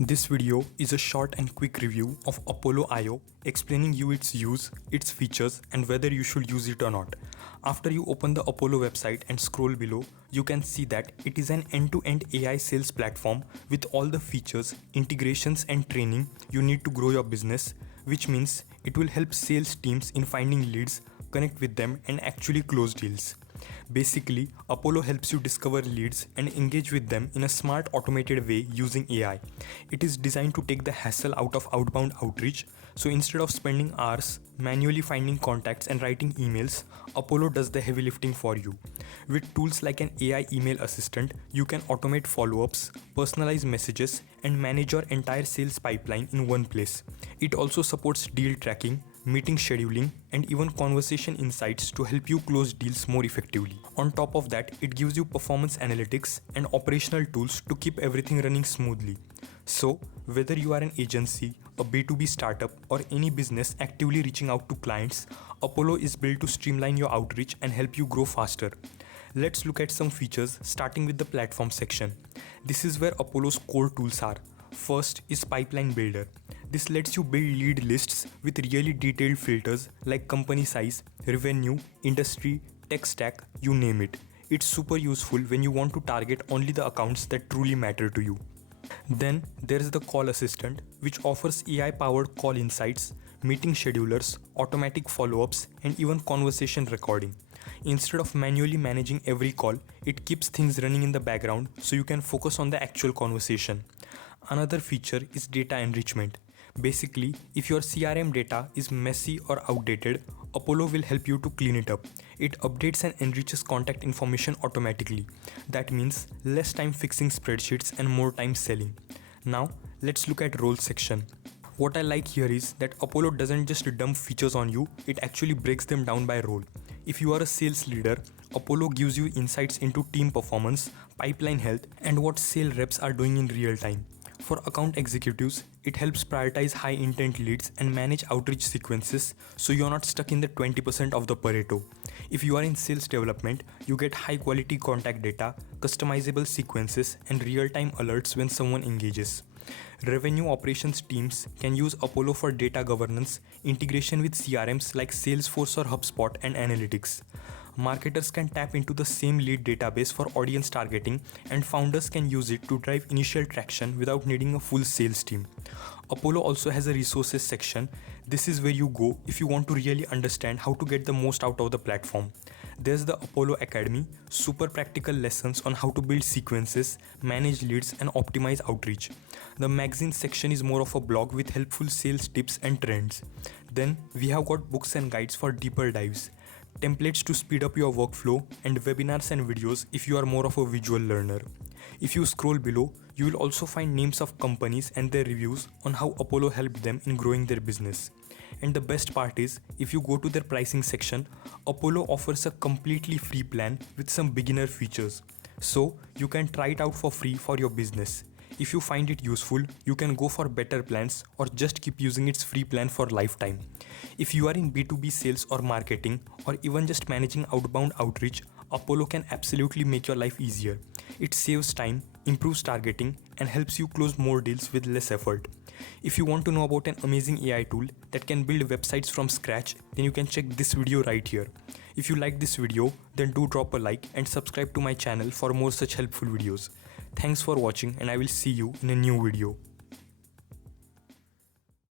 This video is a short and quick review of Apollo IO, explaining you its use, its features, and whether you should use it or not. After you open the Apollo website and scroll below, you can see that it is an end-to-end AI sales platform with all the features, integrations and training you need to grow your business, which means it will help sales teams in finding leads, connect with them and actually close deals. Basically, Apollo helps you discover leads and engage with them in a smart automated way using AI. It is designed to take the hassle out of outbound outreach, so instead of spending hours manually finding contacts and writing emails, Apollo does the heavy lifting for you. With tools like an AI email assistant, you can automate follow-ups, personalize messages, and manage your entire sales pipeline in one place. It also supports deal tracking, meeting scheduling, and even conversation insights to help you close deals more effectively. On top of that, it gives you performance analytics and operational tools to keep everything running smoothly. So, whether you are an agency, a B2B startup, or any business actively reaching out to clients, Apollo is built to streamline your outreach and help you grow faster. Let's look at some features, starting with the platform section. This is where Apollo's core tools are. First is Pipeline Builder. This lets you build lead lists with really detailed filters like company size, revenue, industry, tech stack, you name it. It's super useful when you want to target only the accounts that truly matter to you. Then there's the Call Assistant, which offers AI-powered call insights, meeting schedulers, automatic follow-ups, and even conversation recording. Instead of manually managing every call, it keeps things running in the background so you can focus on the actual conversation. Another feature is data enrichment. Basically, if your CRM data is messy or outdated, Apollo will help you to clean it up. It updates and enriches contact information automatically. That means less time fixing spreadsheets and more time selling. Now, let's look at roles section. What I like here is that Apollo doesn't just dump features on you, it actually breaks them down by role. If you are a sales leader, Apollo gives you insights into team performance, pipeline health, and what sales reps are doing in real time. For account executives, it helps prioritize high intent leads and manage outreach sequences so you're not stuck in the 20% of the Pareto. If you are in sales development, you get high quality contact data, customizable sequences, and real-time alerts when someone engages. Revenue operations teams can use Apollo for data governance, integration with CRMs like Salesforce or HubSpot, and analytics. Marketers can tap into the same lead database for audience targeting, and founders can use it to drive initial traction without needing a full sales team. Apollo also has a resources section. This is where you go if you want to really understand how to get the most out of the platform. There's the Apollo Academy, super practical lessons on how to build sequences, manage leads, and optimize outreach. The magazine section is more of a blog with helpful sales tips and trends. Then we have got books and guides for deeper dives, templates to speed up your workflow, and webinars and videos if you are more of a visual learner. If you scroll below, you will also find names of companies and their reviews on how Apollo helped them in growing their business. And the best part is, if you go to their pricing section, Apollo offers a completely free plan with some beginner features. So you can try it out for free for your business. If you find it useful, you can go for better plans or just keep using its free plan for lifetime. If you are in B2B sales or marketing, or even just managing outbound outreach, Apollo can absolutely make your life easier. It saves time, improves targeting, and helps you close more deals with less effort. If you want to know about an amazing AI tool that can build websites from scratch, then you can check this video right here. If you like this video, then do drop a like and subscribe to my channel for more such helpful videos. Thanks for watching, and I will see you in a new video.